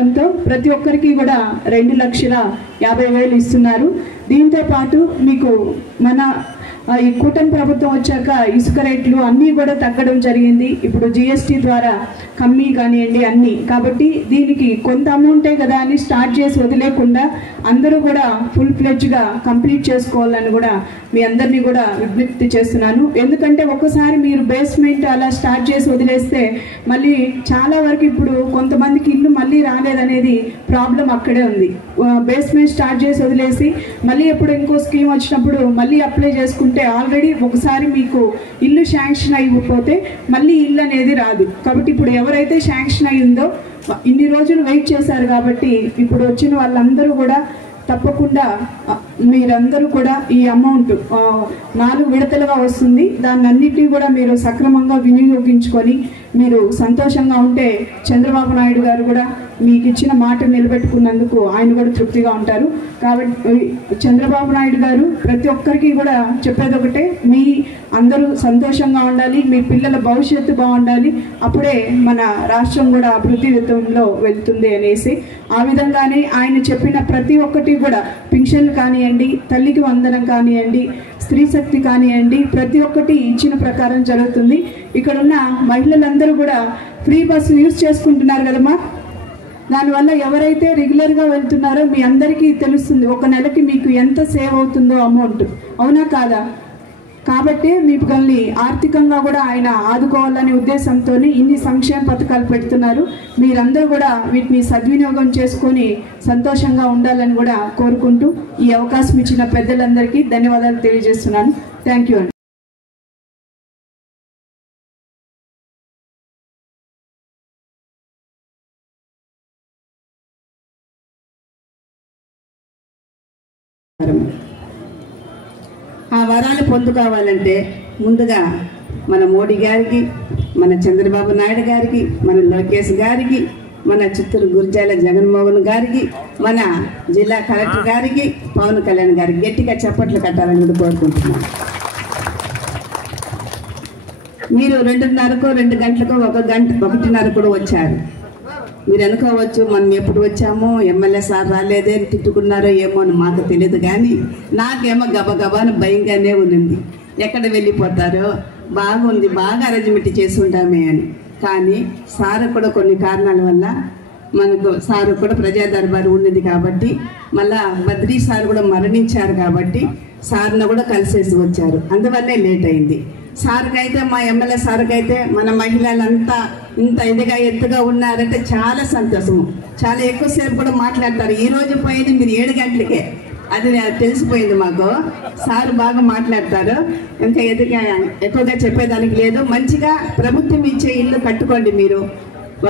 సహకారంతో ప్రతి ఒక్కరికి కూడా 2,50,000 ఇస్తున్నారు. దీంతో పాటు మీకు మన ఈ కూటమి ప్రభుత్వం వచ్చాక ఇసుక రేట్లు అన్నీ కూడా తగ్గడం జరిగింది. ఇప్పుడు GST ద్వారా కమ్మీ కానివ్వండి అన్నీ. కాబట్టి దీనికి కొంత అమౌంటే కదా అని స్టార్ట్ చేసి వదిలేకుండా అందరూ కూడా ఫుల్ ఫ్లెడ్జ్గా కంప్లీట్ చేసుకోవాలని కూడా మీ అందరినీ కూడా విజ్ఞప్తి చేస్తున్నాను. ఎందుకంటే ఒక్కసారి మీరు బేస్మెంట్ అలా స్టార్ట్ చేసి వదిలేస్తే మళ్ళీ చాలా వరకు ఇప్పుడు కొంతమందికి ఇల్లు మళ్ళీ రాలేదనేది ప్రాబ్లం అక్కడే ఉంది. బేస్మెంట్ స్టార్ట్ చేసి వదిలేసి మళ్ళీ ఎప్పుడు ఇంకో స్కీమ్ వచ్చినప్పుడు మళ్ళీ అప్లై చేసుకుంటే ఆల్రెడీ ఒకసారి మీకు ఇల్లు శాంక్షన్ అయిపోతే మళ్ళీ ఇల్లు అనేది రాదు. కాబట్టి ఇప్పుడు ఎవరైతే శాంక్షన్ అయ్యిందో ఇన్ని రోజులు వెయిట్ చేశారు కాబట్టి ఇప్పుడు వచ్చిన వాళ్ళందరూ కూడా తప్పకుండా మీరందరూ కూడా ఈ అమౌంట్ 4 విడతలుగా వస్తుంది. దాన్ని అన్నిటినీ కూడా మీరు సక్రమంగా వినియోగించుకొని మీరు సంతోషంగా ఉంటే చంద్రబాబు నాయుడు గారు కూడా మీకు ఇచ్చిన మాట నిలబెట్టుకున్నందుకు ఆయన కూడా తృప్తిగా ఉంటారు. కాబట్టి చంద్రబాబు నాయుడు గారు ప్రతి ఒక్కరికి కూడా చెప్పేది ఒకటే, మీ అందరూ సంతోషంగా ఉండాలి, మీ పిల్లల భవిష్యత్తు బాగుండాలి, అప్పుడే మన రాష్ట్రం కూడా అభివృద్ధి విధంలో వెళ్తుంది అనేసి. ఆ విధంగానే ఆయన చెప్పిన ప్రతి ఒక్కటి కూడా పింఛన్లు కానివ్వండి, తల్లికి వందనం కానివ్వండి, స్త్రీ శక్తి కానివ్వండి, ప్రతి ఒక్కటి ఇచ్చిన ప్రకారం జరుగుతుంది. ఇక్కడ ఉన్న మహిళలందరూ కూడా ఫ్రీ బస్సు యూజ్ చేసుకుంటున్నారు కదమ్మా. దానివల్ల ఎవరైతే రెగ్యులర్గా వెళ్తున్నారో మీ అందరికీ తెలుస్తుంది ఒక నెలకి మీకు ఎంత సేవ్ అవుతుందో అమౌంట్, అవునా కాదా? కాబట్టి మిమ్మల్ని ఆర్థికంగా కూడా ఆయన ఆదుకోవాలనే ఉద్దేశంతో ఇన్ని సంక్షేమ పథకాలు పెడుతున్నారు. మీరందరూ కూడా వీటిని సద్వినియోగం చేసుకొని సంతోషంగా ఉండాలని కూడా కోరుకుంటూ ఈ అవకాశం ఇచ్చిన పెద్దలందరికీ ధన్యవాదాలు తెలియజేస్తున్నాను. థ్యాంక్ యూ అండి. ఆ వరాలు పొందుకోవాలంటే ముందుగా మన మోడీ గారికి, మన చంద్రబాబు నాయుడు గారికి, మన లోకేష్ గారికి, మన చిత్తూరు గురజాల జగన్మోహన్ గారికి, మన జిల్లా కలెక్టర్ గారికి, పవన్ కళ్యాణ్ గారికి గట్టిగా చప్పట్లు కట్టాలని కూడా కోరుకుంటున్నాను. మీరు 2:30కో 2 గంటలకో 1 గంట 1:30 కూడా వచ్చారు. మీరు అనుకోవచ్చు మనం ఎప్పుడు వచ్చామో ఎమ్మెల్యే సార్ రాలేదే తిట్టుకున్నారో ఏమో అని మాకు తెలియదు, కానీ నాకేమో గబగబాను భయంగానే ఉంది. ఎక్కడ వెళ్ళిపోతారో బాగుంది, బాగా అరేంజ్మెంట్ చేసి ఉంటామే అని. కానీ సార్ కూడా కొన్ని కారణాల వల్ల మనకు సార్ కూడా ప్రజా దర్బారు ఉన్నది కాబట్టి, మళ్ళా బద్రీ సార్ కూడా మరణించారు కాబట్టి సార్ను కూడా కలిసేసి వచ్చారు, అందువల్లే లేట్ అయింది. సార్కైతే మా ఎమ్మెల్యే సార్కైతే మన మహిళలంతా ఇంత ఇదిగా ఎత్తుగా ఉన్నారంటే చాలా సంతోషము. చాలా ఎక్కువసేపు కూడా మాట్లాడతారు. ఈరోజు పోయేది మీరు 7 గంటలకే, అది తెలిసిపోయింది మాకు. సార్ బాగా మాట్లాడతారు, ఇంకా ఎక్కువగా చెప్పేదానికి లేదు. మంచిగా ప్రభుత్వం ఇచ్చే ఇల్లు కట్టుకోండి. మీరు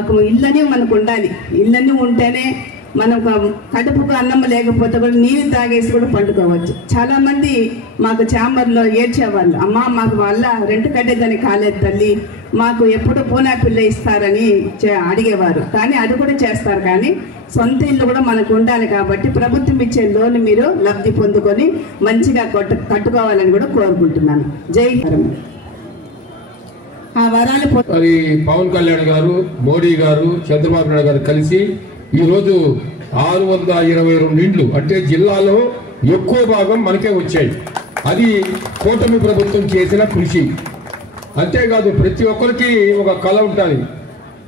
ఒక ఇళ్ళని మనకు ఉండాలి, ఇళ్ళని ఉంటేనే మనం కడుపుకు అన్నం లేకపోతే కూడా నీళ్ళు తాగేసి కూడా పండుకోవచ్చు. చాలామంది మాకు ఛాంబర్లో ఏడ్చేవాళ్ళు, అమ్మ మాకు వల్ల రెంట్ కట్టేదానికి కాలేదు తల్లి, మాకు ఎప్పుడు పూనా పిల్ల ఇస్తారని అడిగేవారు. కానీ అది కూడా చేస్తారు, కానీ సొంత ఇల్లు కూడా మనకు ఉండాలి. కాబట్టి ప్రభుత్వం ఇచ్చే లోన్ మీరు లబ్ధి పొందుకొని మంచిగా కట్టుకోవాలని కూడా కోరుకుంటున్నాను. జై హింద్. ఆ వరాలు పవన్ కళ్యాణ్ గారు, మోడీ గారు, చంద్రబాబు నాయుడు గారు కలిసి ఈరోజు 622 ఇండ్లు అంటే జిల్లాలో ఎక్కువ భాగం మనకే వచ్చాయి. అది కూటమి ప్రభుత్వం చేసిన కృషి. అంతేకాదు ప్రతి ఒక్కరికి ఒక కళ ఉంటుంది,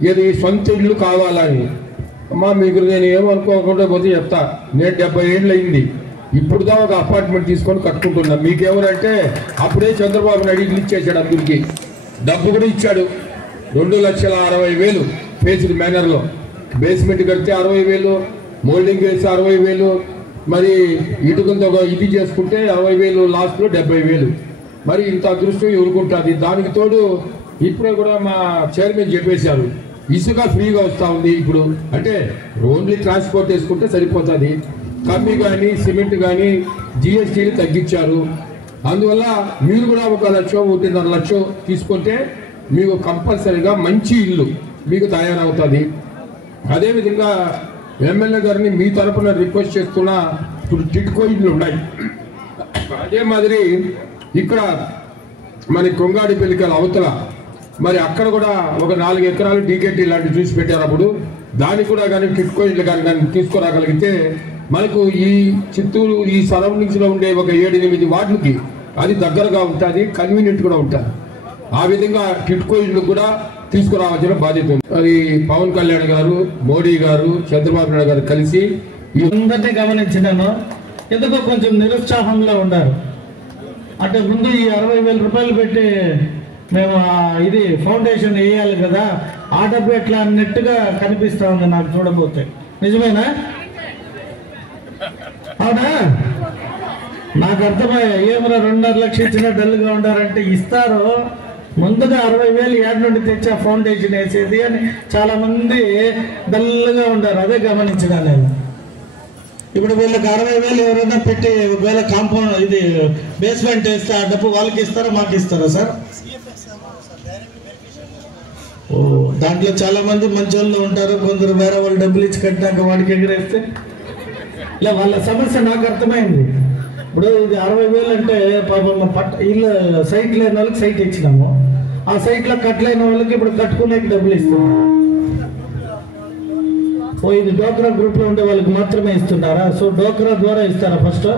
ఇది సొంత ఇల్లు కావాలని. మీకు నేను ఏమనుకోకుండా పోతే చెప్తా, నేను 70 ఏళ్ళు అయింది, ఇప్పుడు దా ఒక అపార్ట్మెంట్ తీసుకొని కట్టుకుంటున్నా. మీకెవరంటే అప్పుడే చంద్రబాబు నాయుడు ఇల్లు ఇచ్చేసాడు, అందరికి డబ్బు కూడా ఇచ్చాడు. 2,60,000 ఫేస్డ్ మేనర్లో బేస్మెంట్ కడితే 60,000, మోల్డింగ్ వేసి 60,000, మరి ఇటుకంత ఇది చేసుకుంటే 60,000, లాస్ట్లో 70,000. మరి ఇంత అదృష్టం ఎవరుకుంటుంది. దానికి తోడు ఇప్పుడే కూడా మా చైర్మన్ చెప్పేశారు, ఇసుక ఫ్రీగా వస్తూ ఉంది. ఇప్పుడు అంటే ఓన్లీ ట్రాన్స్పోర్ట్ వేసుకుంటే సరిపోతుంది. కమ్మి కానీ సిమెంట్ కానీ GSTని తగ్గించారు. అందువల్ల మీరు కూడా 1 లక్ష 1.5 లక్ష తీసుకుంటే మీకు కంపల్సరీగా మంచి ఇల్లు మీకు తయారవుతుంది. అదేవిధంగా ఎమ్మెల్యే గారిని మీ తరఫున రిక్వెస్ట్ చేస్తున్నా, ఇప్పుడు టిట్కో ఇళ్ళు ఉన్నాయి. అదే మాదిరి ఇక్కడ మరి కొంగాడి పెళ్లికల అవతల మరి అక్కడ కూడా ఒక 4 ఎకరాలు DKT లాంటివి చూసి పెట్టారు. అప్పుడు దానికి కూడా కానీ టిట్కో ఇళ్ళు కానీ తీసుకురాగలిగితే మనకు ఈ చిత్తూరు ఈ సరౌండింగ్స్లో ఉండే ఒక 7-8 వార్డులకి అది దగ్గరగా ఉంటుంది, కన్వీనియంట్ కూడా ఉంటుంది. ఆ విధంగా టిట్కో ఇళ్ళు కూడా తీసుకురావాల్సిన బాధ్యత ఉంది. అది పవన్ కళ్యాణ్ గారు, మోడీ గారు, చంద్రబాబు నాయుడు గారు కలిసి అందరినీ గమనించినాను. ఎందుకో కొంచెం నిరుత్సాహంలో ఉన్నారు. అంటే ముందు ఈ 60,000 రూపాయలు పెట్టి మేము ఇది ఫౌండేషన్ వేయాలి కదా, ఆ డబ్బు ఎట్లా అన్నట్టుగా కనిపిస్తా ఉంది నాకు చూడబోతే. నిజమేనా? అవునా? నాకు అర్థమయ్యా. ఏమైనా 2.5 లక్షలు ఇచ్చినా డల్గా ఉండారంటే ఇస్తారు. ముందుగా 60,000 ఏడు నుండి తెచ్చా ఫౌండేషన్ వేసేది అని చాలా మంది డల్గా ఉండారు. అదే గమనించిన నేను. ఇప్పుడు వీళ్ళకి 60,000 ఎవరైనా పెట్టి ఒకవేళ కాంపౌండ్ ఇది బేస్మెంట్ వేస్తే ఆ డబ్బు వాళ్ళకి ఇస్తారా మాకు ఇస్తారా సార్? ఓ, దాంట్లో చాలా మంది మంచి వాళ్ళు ఉంటారు. కొందరు వేరే వాళ్ళు డబ్బులు ఇచ్చి కట్టినాక వాడికి ఎగిరేస్తే ఇలా వాళ్ళ సమస్య నాకు అర్థమైంది. ఇప్పుడు ఇది 60,000 అంటే పాపం ఇల్లు సైట్ లేని వాళ్ళకి సైట్ ఇచ్చినాము. ఆ సైట్లో కట్టలేని వాళ్ళకి ఇప్పుడు కట్టుకునే డబ్బులు ఇస్తాము. ఓ, ఇది డోక్రా గ్రూప్ లో ఉండే వాళ్ళకి మాత్రమే ఇస్తున్నారా? సో డోక్రా ద్వారా ఇస్తారా ఫస్ట్?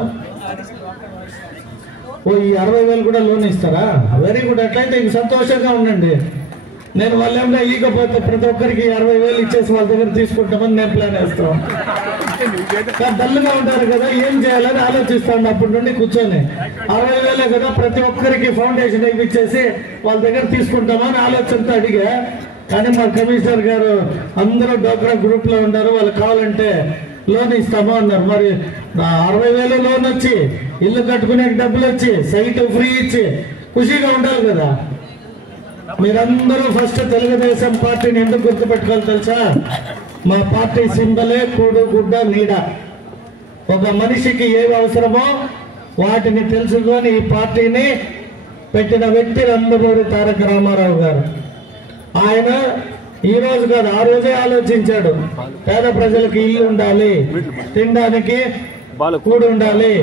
ఓ, ఈ 60,000 కూడా లోన్ ఇస్తారా? Very good. అట్లయితే ఇంక సంతోషంగా ఉండండి. నేను వాళ్ళు ఏమన్నా ఈకపోతే ప్రతి ఒక్కరికి 60,000 ఇచ్చేసి వాళ్ళ దగ్గర తీసుకుంటామని నేను ప్లాన్ వేస్తాను. డల్గా ఉంటారు కదా, ఏం చేయాలని ఆలోచిస్తాను అప్పటి నుండి కూర్చొని. 60,000 కదా, ప్రతి ఒక్కరికి ఫౌండేషన్ ఇచ్చేసి వాళ్ళ దగ్గర తీసుకుంటామని ఆలోచనతో అడిగా. కానీ మా కమిషనర్ గారు అందరూ డోక్రా గ్రూప్ లో ఉన్నారు, వాళ్ళకి కావాలంటే లోన్ ఇస్తాము అన్నారు. మరి 60,000 లోన్ వచ్చి ఇల్లు కట్టుకునే డబ్బులు వచ్చి సైట్ ఫ్రీ ఇచ్చి ఖుషిగా ఉండాలి కదా. మీరందరూ ఫస్ట్ తెలుగుదేశం పార్టీని ఎందుకు గుర్తుపెట్టుకోవాలి తెలుసా? మా పార్టీ సింబలే కూడు గుడ్డ నీడ. ఒక మనిషికి ఏవి అవసరమో వాటిని తెలుసుకొని ఈ పార్టీని పెట్టిన వ్యక్తి నందమూరి తారక రామారావు గారు. ఆయన ఈ రోజు కాదు, ఆ రోజే ఆలోచించాడు. పేద ప్రజలకు ఇల్లు ఉండాలి, తినడానికి కూడు ఉండాలి,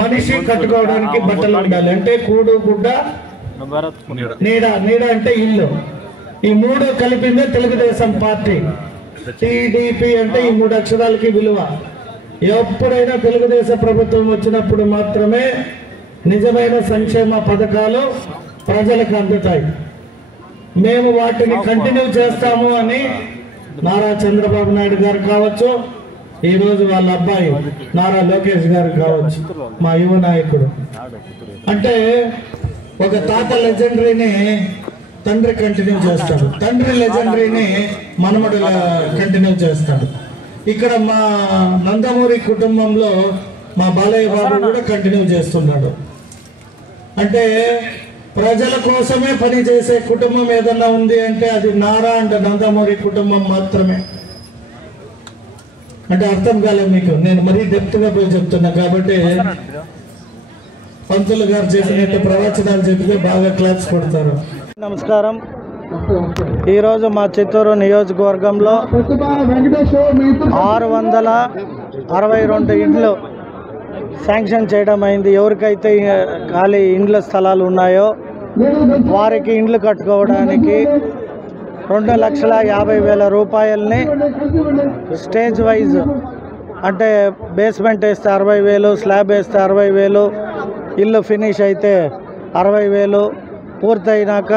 మనిషి కట్టుకోవడానికి బట్టలు ఉండాలి. అంటే కూడు గుడ్డ నీడ. నీడ అంటే ఇల్లు. ఈ 3 కలిపిందే తెలుగుదేశం పార్టీ. టీడీపీ అంటే ఈ 3 అక్షరాలకి విలువ. ఎప్పుడైనా తెలుగుదేశం ప్రభుత్వం వచ్చినప్పుడు మాత్రమే నిజమైన సంక్షేమ పథకాలు ప్రజలకు అందుతాయి. మేము వాటిని కంటిన్యూ చేస్తాము అని నారా చంద్రబాబు నాయుడు గారు కావచ్చు, ఈరోజు వాళ్ళ అబ్బాయి నారా లోకేష్ గారు కావచ్చు, మా యువ నాయకుడు. అంటే ఒక తాత లెజెండరీని తండ్రి కంటిన్యూ చేస్తాడు, తండ్రి లెజెండరీని మనమడు కంటిన్యూ చేస్తాడు. ఇక్కడ మా నందమూరి కుటుంబంలో మా బాలయ్య బాబు కూడా కంటిన్యూ చేస్తున్నాడు. అంటే ప్రజల కోసమే పనిచేసే కుటుంబం ఏదన్నా ఉంది అంటే అది నారా అండ్ నందమూరి కుటుంబం మాత్రమే. అంటే అర్థం కాలేదు మీకు, నేను మరీ డెప్త్గా పోయి చెప్తున్నా కాబట్టి. పంతులు గారు చెప్పినట్టు ప్రవచనాలు చెప్తే బాగా క్లాస్ కొడతారు. నమస్కారం. ఈరోజు మా చిత్తూరు నియోజకవర్గంలో 662 ఇండ్లు శాంక్షన్ చేయడం అయింది. ఎవరికైతే ఖాళీ ఇండ్ల స్థలాలు ఉన్నాయో వారికి ఇండ్లు కట్టుకోవడానికి 2,50,000 రూపాయలని స్టేజ్ వైజ్, అంటే బేస్మెంట్ వేస్తే 60,000, స్లాబ్ వేస్తే 60,000, ఇల్లు ఫినిష్ అయితే 60,000, పూర్తయినాక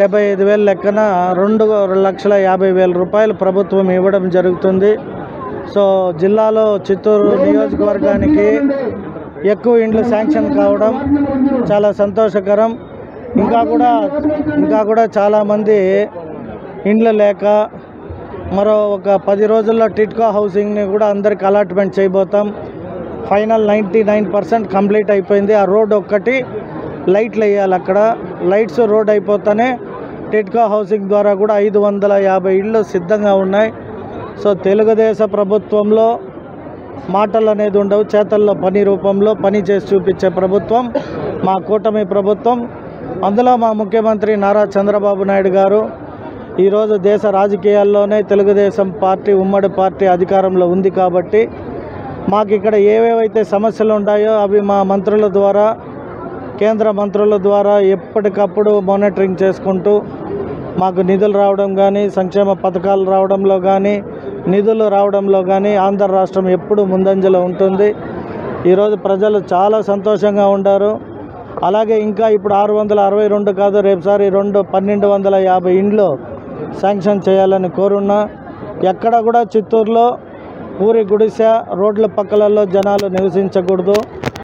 75,000 లెక్కన 2,50,000 రూపాయలు ప్రభుత్వం ఇవ్వడం జరుగుతుంది. సో జిల్లాలో చిత్తూరు నియోజకవర్గానికి ఎక్కువ ఇండ్లు శాంక్షన్ కావడం చాలా సంతోషకరం. ఇంకా కూడా చాలామంది ఇండ్లు లేక మరో ఒక 10 రోజుల్లో టిట్కో హౌసింగ్ని కూడా అందరికి అలాట్మెంట్ చేయబోతాం. ఫైనల్ 99% కంప్లీట్ అయిపోయింది. ఆ రోడ్ ఒక్కటి లైట్లు వేయాలి. అక్కడ లైట్స్ రోడ్ అయిపోతానే టిట్కో హౌసింగ్ ద్వారా కూడా 550 ఇళ్ళు సిద్ధంగా ఉన్నాయి. సో తెలుగుదేశ ప్రభుత్వంలో మాటలు అనేది ఉండవు, చేతల్లో పని రూపంలో పని చేసి చూపించే ప్రభుత్వం మా కూటమి ప్రభుత్వం. అందులో మా ముఖ్యమంత్రి నారా చంద్రబాబు నాయుడు గారు ఈరోజు దేశ రాజకీయాల్లోనే తెలుగుదేశం పార్టీ ఉమ్మడి పార్టీ అధికారంలో ఉంది కాబట్టి మాకు ఇక్కడ ఏవేవైతే సమస్యలు ఉంటాయో అవి మా మంత్రుల ద్వారా, కేంద్ర మంత్రుల ద్వారా ఎప్పటికప్పుడు మానిటరింగ్ చేసుకుంటూ మాకు నిధులు రావడం కానీ, సంక్షేమ పథకాలు రావడంలో కానీ, నిధులు రావడంలో కానీ ఆంధ్ర రాష్ట్రం ఎప్పుడు ముందంజలో ఉంటుంది. ఈరోజు ప్రజలు చాలా సంతోషంగా ఉంటారు. అలాగే ఇంకా ఇప్పుడు 662 కాదు, రేపుసారి 1250 ఇండ్లు శాంక్షన్ చేయాలని కోరున్నా. ఎక్కడ కూడా చిత్తూరులో ఊరి గుడిసె రోడ్ల పక్కలలో జనాలు నివసించకూడదు.